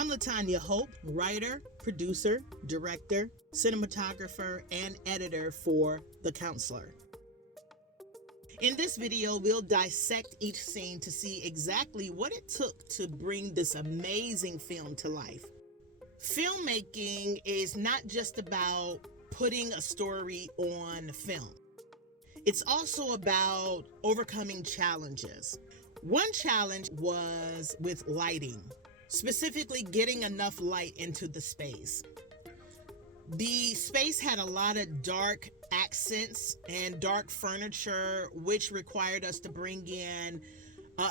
I'm Latanya Hope, writer, producer, director, cinematographer, and editor for The Counselor. In this video, we'll dissect each scene to see exactly what it took to bring this amazing film to life. Filmmaking is not just about putting a story on film. It's also about overcoming challenges. One challenge was with lighting, specifically getting enough light into the space. The space had a lot of dark accents and dark furniture, which required us to bring in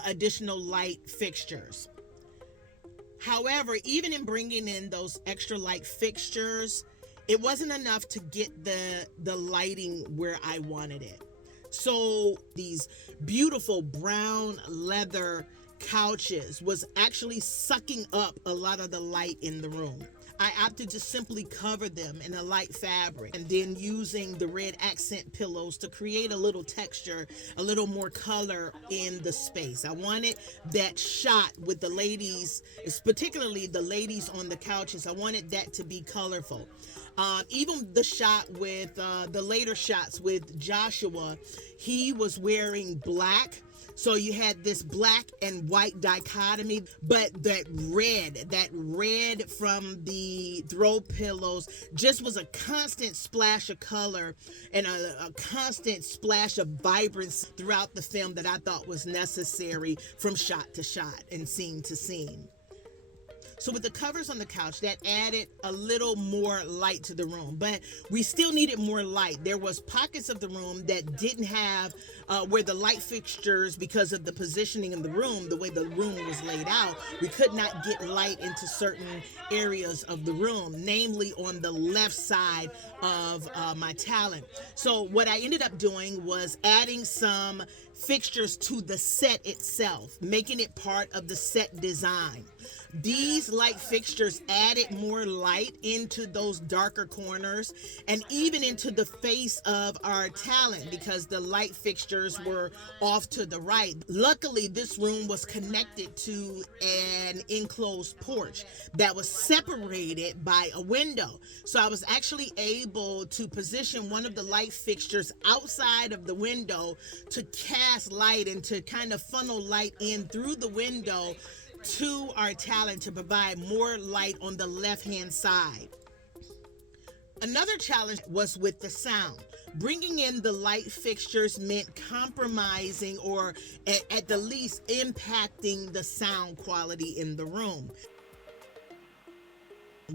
additional light fixtures. However, even in bringing in those extra light fixtures, it wasn't enough to get the lighting where I wanted it. So these beautiful brown leather couches was actually sucking up a lot of the light in the room. I opted to simply cover them in a light fabric and then using the red accent pillows to create a little texture, a little more color in the space. I wanted that shot with the ladies, particularly the ladies on the couches, I wanted that to be colorful. Even the shot with the later shots with Joshua, he was wearing black. So you had this black and white dichotomy, but that red from the throw pillows just was a constant splash of color and a constant splash of vibrance throughout the film that I thought was necessary from shot to shot and scene to scene. So with the covers on the couch, that added a little more light to the room, but we still needed more light. There was pockets of the room that didn't have where the light fixtures, because of the positioning in the room, the way the room was laid out, we could not get light into certain areas of the room, namely on the left side of my talent. So what I ended up doing was adding some fixtures to the set itself, making it part of the set design. These light fixtures added more light into those darker corners and even into the face of our talent because the light fixtures were off to the right. Luckily, this room was connected to an enclosed porch that was separated by a window. So I was actually able to position one of the light fixtures outside of the window to cast light and to kind of funnel light in through the window to our talent to provide more light on the left-hand side. Another challenge was with the sound. Bringing in the light fixtures meant compromising or at the least impacting the sound quality in the room.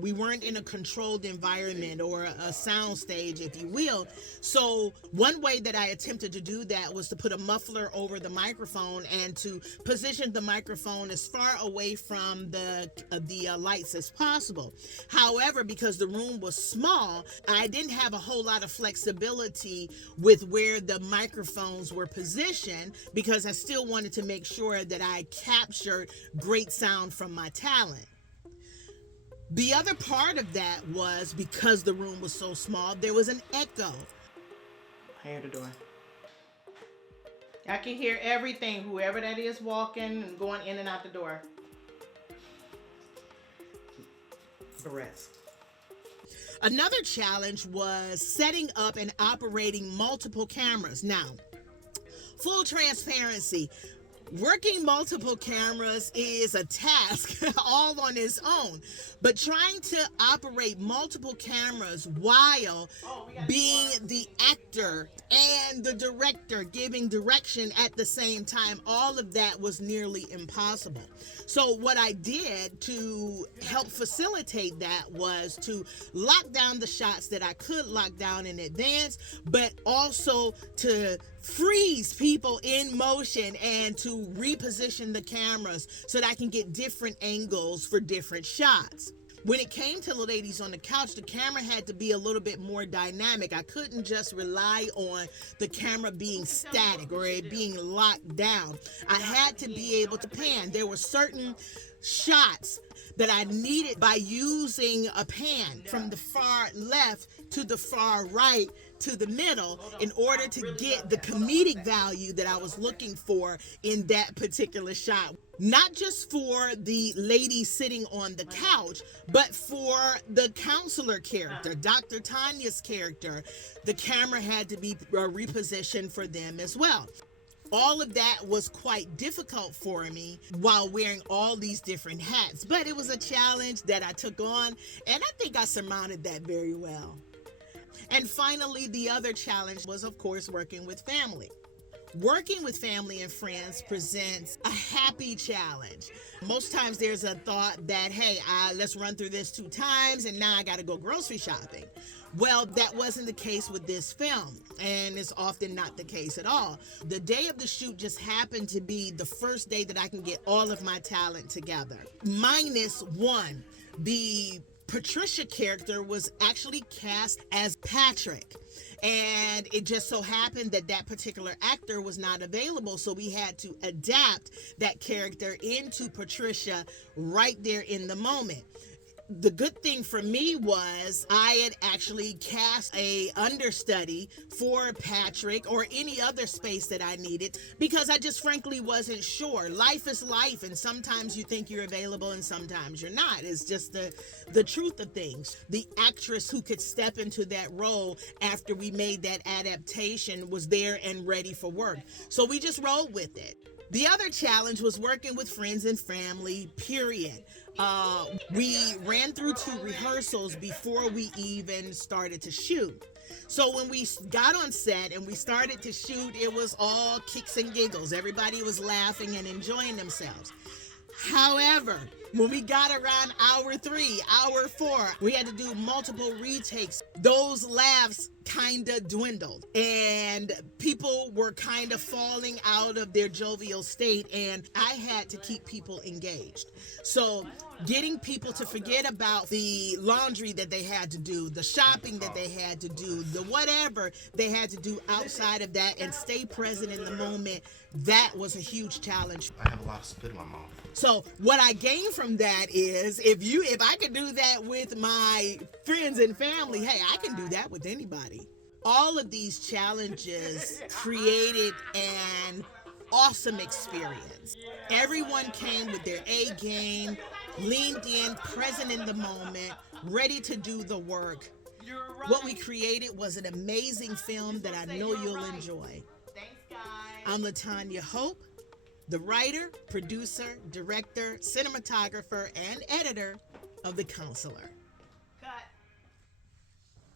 We weren't in a controlled environment or a sound stage, if you will. So one way that I attempted to do that was to put a muffler over the microphone and to position the microphone as far away from the lights as possible. However, because the room was small, I didn't have a whole lot of flexibility with where the microphones were positioned because I still wanted to make sure that I captured great sound from my talent. The other part of that was because the room was so small, there was an echo. I hear the door. I can hear everything, whoever that is walking and going in and out the door. The rest. Another challenge was setting up and operating multiple cameras. Now, full transparency, working multiple cameras is a task all on its own, but trying to operate multiple cameras while being the actor and the director giving direction at the same time, all of that was nearly impossible. So what I did to help facilitate that was to lock down the shots that I could lock down in advance, but also to freeze people in motion and to reposition the cameras so that I can get different angles for different shots. When it came to the ladies on the couch, the camera had to be a little bit more dynamic. I couldn't just rely on the camera being static or it being locked down. I had to be able to pan. There were certain shots that I needed by using a pan from the far left to the far right to the middle in order to get the comedic value that I was looking for in that particular shot. Not just for the lady sitting on the couch, but for the counselor character, Dr. Tanya's character. The camera had to be repositioned for them as well. All of that was quite difficult for me while wearing all these different hats, but it was a challenge that I took on, and I think I surmounted that very well. And finally, the other challenge was, of course, working with family. Working with family and friends presents a happy challenge. Most times there's a thought that, hey, let's run through this 2 times and now I got to go grocery shopping. Well, that wasn't the case with this film, and it's often not the case at all. The day of the shoot just happened to be the first day that I can get all of my talent together. Minus one, the Patricia character was actually cast as Patrick. And it just so happened that that particular actor was not available, so we had to adapt that character into Patricia right there in the moment. The good thing for me was I had actually cast a understudy for Patrick or any other space that I needed, because I just frankly wasn't sure. Life is life, and sometimes you think you're available and sometimes you're not. It's just the truth of things. The actress who could step into that role after we made that adaptation was there and ready for work. So we just rolled with it. The other challenge was working with friends and family, period. We ran through 2 rehearsals before we even started to shoot. So when we got on set and we started to shoot, it was all kicks and giggles. Everybody was laughing and enjoying themselves. However, when we got around hour 3, hour 4, we had to do multiple retakes. Those laughs kind of dwindled and people were kind of falling out of their jovial state, and I had to keep people engaged. So getting people to forget about the laundry that they had to do, the shopping that they had to do, the whatever they had to do outside of that, and stay present in the moment, that was a huge challenge. I have a lot of spit in my mouth. So what I gained from that is if I could do that with my friends and family, hey, I can do that with anybody. All of these challenges created an awesome experience. Everyone came with their A game, leaned in, present in the moment, ready to do the work. What we created was an amazing film that I know you'll enjoy. I'm LaTanya Hope, the writer, producer, director, cinematographer, and editor of The Counselor.